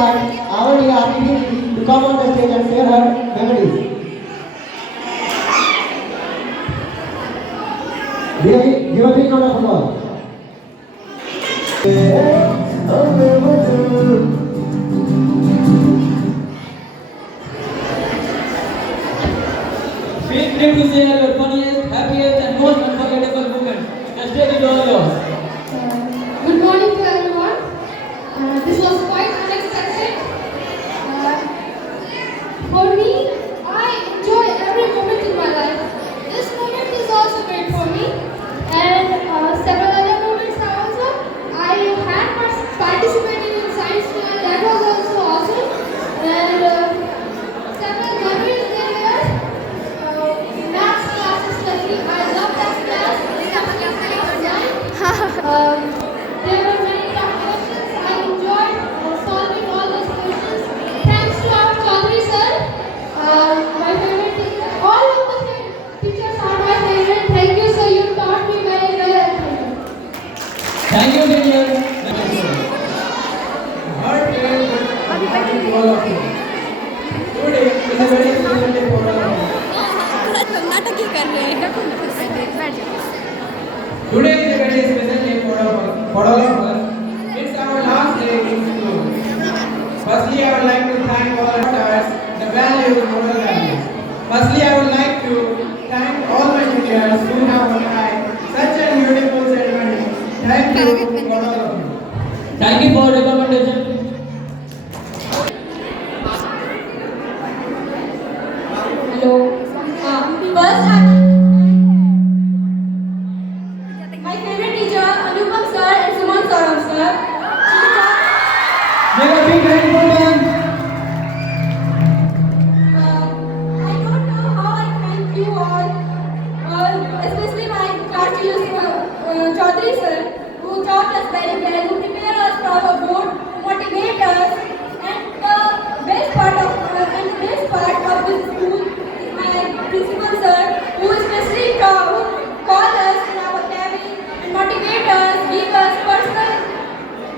invite our dear Aditi to come on the stage and share her memories. Give a big round of applause. Feel free to share your funniest, happiest, and most unforgettable moment. The stage is all yours. Good morning to everyone. This was quite unexpected. For me, I enjoy every moment in my life. This moment is also great for me, and several other moments are also. I had participated in science fair, that was also awesome, and several memories there were. Maths class especially, I love that class. There were many tough questions. I enjoyed solving all those questions. Thanks to our Chaudhary sir, my favorite teacher. All of the teachers are my favorite. Thank you sir, you taught me very well. Thank you, dear. Heart and to all of you. Today is a very special day for all of us. नाटक ही कर रहे हैं Today is a very special day for all of us. It's our last day in school. Firstly, I would like to thank all our teachers, the values, moral values. Firstly, I would like to thank all my teachers who have organized such a beautiful ceremony. Thank you for all of you. Thank you for recommendation. Hello. First, my favorite teacher, Anupam sir and Suman Saurabh sir. Make a big hand for them. I don't know how I thank you all, especially my class teacher, Chaudhary sir, who taught us very well, who prepared us for our board, motivate us, and the best part of this school is my principal sir, who especially call us in our cabin and motivate us, give us personal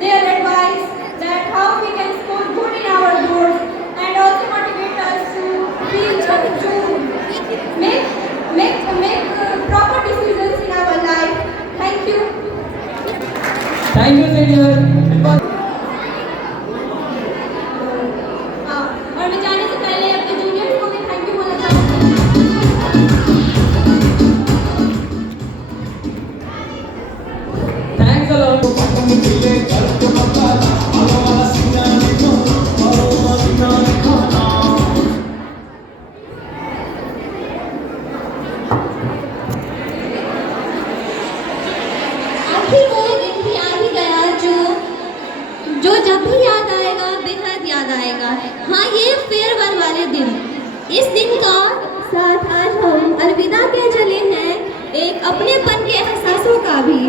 their advice that how we can score good in our boards, and also motivate us to make proper decisions in our life. Thank you. Thank you, senior. और मैं जाने से पहले अपने जूनियर्स को भी thank you बोलना चाहूँगी. Thanks a lot. आखिर वो दिन भी आ ही गया जो जब भी याद आएगा बेहद याद आएगा। हाँ, ये फेयरवेल वाले दिन, इस दिन का साथ आज हम अलविदा कह चले हैं, एक अपनेपन के एहसासों का भी,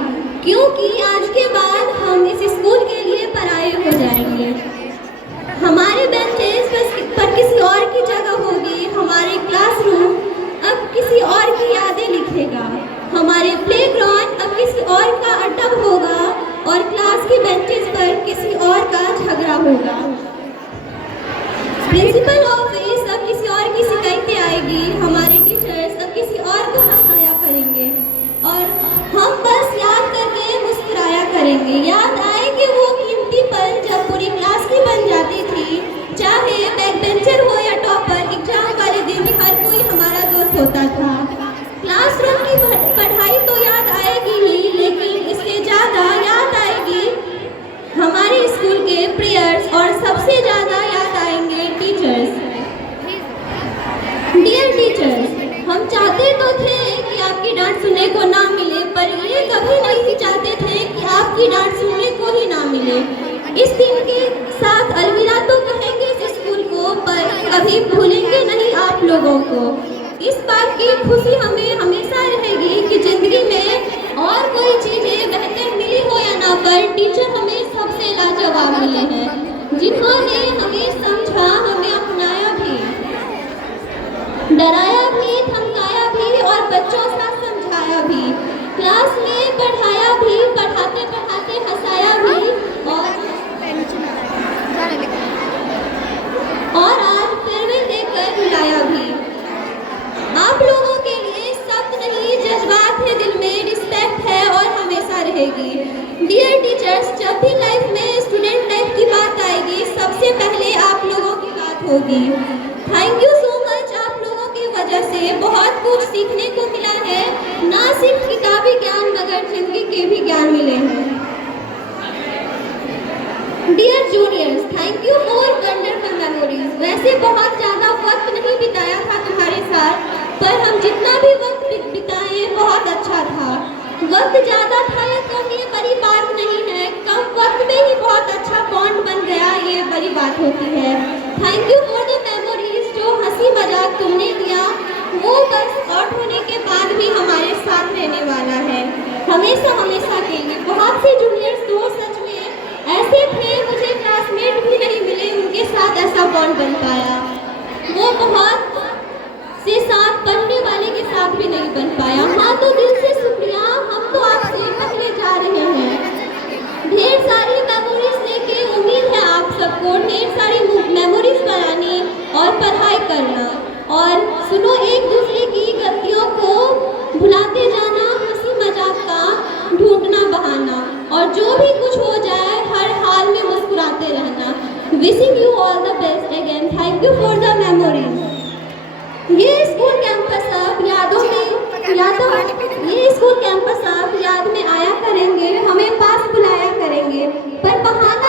क्योंकि आज के बाद हम इस स्कूल के लिए पराये हो जाएंगे। हमारे बेंचेस पर किसी और की जगह होगी, हमारे क्लासरूम अब किसी और की यादें लिखेगा, हमारे प्लेग्राउंड अब किसी और का अड्डा होगा और क्लास की बेंचेस पर किसी और का झगड़ा होगा। प्रिंसिपल ऑफिस अब किसी और की शिकायतें आएगी, हमारे टीचर्स अब किसी और को हंसाया करेंगे और हम बस याद करके मुस्कुराया करेंगे। याद आएगी वो कीमती पल जब पूरी क्लास की बन जाती थी, चाहे बैक बेंचर हो या टॉपर, एग्जाम वाले दिन हर कोई हमारा दोस्त होता था। क्लासरूम की पढ़ाई तो याद आएगी ही, लेकिन इससे ज़्यादा याद आएगी हमारे स्कूल के प्रेयर्स और सबसे ज़्यादा याद आएंगे टीचर्स। डियर टीचर्स, हम चाहते तो थे कि आपकी डांट सुनने को ना मिले, पर ये कभी नहीं चाहते थे कि आपकी डांट सुनने को ही ना मिले। इस दिन के साथ अलविदा तो कहेंगे इस स्कूल को, पर कभी भूलेंगे नहीं आप लोगों को। इस बात की खुशी हमें हमेशा रहेगी कि जिंदगी में और कोई चीज़ें बेहतर मिली हो या ना, पर टीचर हमें सबसे लाजवाब मिले हैं, जिन्होंने हमें समझा, हमें अपनाया भी, डराया भी, धमकाया भी और बच्चों सा समझाया भी, क्लास में पढ़ाया भी, पढ़ाते पढ़ाते हंसाया भी और होगी। Thank you so much. आप लोगों की वजह से बहुत कुछ सीखने को मिला है, ना सिर्फ किताबी ज्ञान मगर जिंदगी के भी ज्ञान मिले हैं। Dear juniors, thank you for wonderful memories. वैसे बहुत ज़्यादा वक्त नहीं बिताया था तुम्हारे साथ, पर हम जितना भी वक्त बिताए बहुत अच्छा था। वक्त ज़्यादा था या कम ये बड़ी बात नहीं है, कम वक्त में ही बहुत अच्छा बॉन्ड बन गया, ये बड़ी बात होती है। Thank you for the memories. जो हंसी मजाक तुमने दिया वो बस आउट होने के बाद भी हमारे साथ रहने वाला है, हमेशा हमेशा के लिए। बहुत से जूनियर्स दोस्त सच में ऐसे थे, मुझे क्लासमेट भी नहीं मिले उनके साथ ऐसा बॉन्ड बन पाया। वो बहुत से साथ पढ़ने वाले के साथ भी नहीं बन पाया। हाँ, तो दिल से शुक्रिया। हम तो आपसे पहले जा रहे हैं ढेर सारी मेमोरीज लेके। उम्मीद है आप सबको ढेर सारी मेमोरीज बनानी और पढ़ाई करना, और सुनो, एक दूसरे की गलतियों को भुलाते जाना, हंसी मजाक का ढूंढना बहाना, और जो भी कुछ हो जाए हर हाल में मुस्कुराते रहना। Wishing you all the best again. Thank you for the memories. ये स्कूल कैंपस अब याद में आया करेंगे, हमें पास बुलाया करेंगे, पर बहाना